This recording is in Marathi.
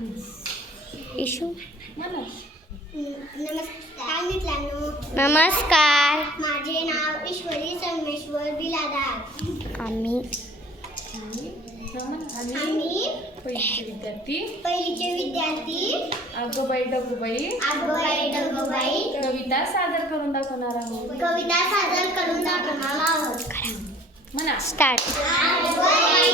इशू नमस्कार मित्रांनो. नमस्कार. माझे नाव ईश्वरी संगमेश्वर बिलादार. आम्ही पहिलीचे विद्यार्थी आगोबाई डगुबाई कविता सादर करून दाखवणार आहोत. कविता सादर करून दाखवणार आहोत. म्हणा स्टार्ट. आगोबाई